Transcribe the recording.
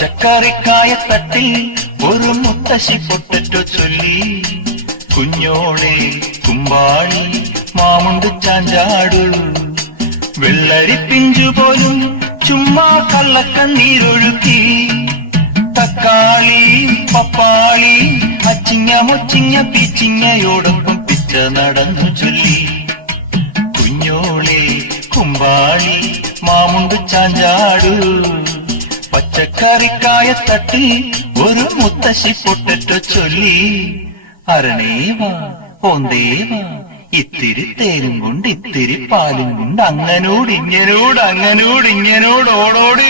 പച്ചക്കറിക്കായത്തട്ടിൽ ഒരു മുത്തശ്ശി പൊട്ടറ്റോ ചൊല്ലി, കുഞ്ഞോളെ കുമ്പാളി മാമുണ്ട് ചാഞ്ചാടു, വെള്ളരി പിഞ്ചുപോലും ചുമ്മാ കള്ളക്കണ്ണീരൊഴുക്കി, തക്കാളി പപ്പാളി അച്ചിങ്ങ മൊച്ചിങ്ങ പീച്ചിങ്ങയോടൊപ്പം പിച്ച നടന്നു ചൊല്ലി, കുഞ്ഞോളെ കുമ്പാളി മാമുണ്ട് ചാഞ്ചാടു, പച്ചക്കറിക്കായത്തട്ടിൽ ഒരു മുത്തശ്ശി പൊട്ടറ്റോ ചൊല്ലി, അരണേവാ ഓന്തേവാ ഇത്തിരി തേനും കൊണ്ട് ഇത്തിരി പാലും കൊണ്ട് അങ്ങനോട് ഇങ്ങനോട് ഓടോടി